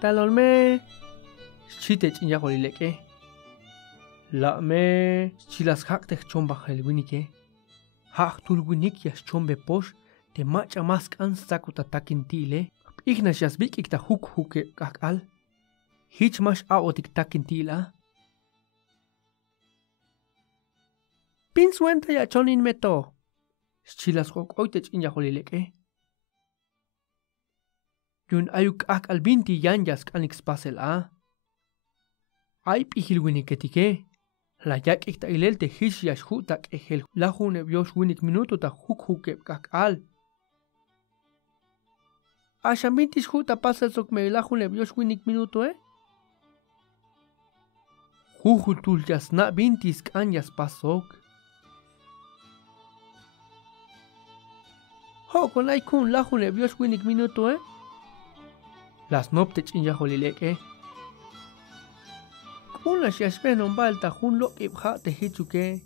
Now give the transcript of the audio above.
talolme chite chinya holileke la me chilas hakte chomba helwinike hak tulwinik yas chombe posh te macha mask an sakuta takintile ignas yas bikik ta huke kakal hich mash aotik takintila Pinswenta ya chonin meto chilas hok oite chinya holileke Yun ayuk ak albinti yanjas kanix pasel a. Ay pihilwiniketike. La yak ikta ilelte hishiash hutak ehel lahune bios winik minuto ta huke kak al. Ashambitis huta pasel sok me lahune bios winik minuto Huhutul jas na bintis kanjas pasok. Ho con ay kun lahune bios winik minuto Las noptech in yaholileke. Kuna shiashpe non balta hun lo ibha te hichuke.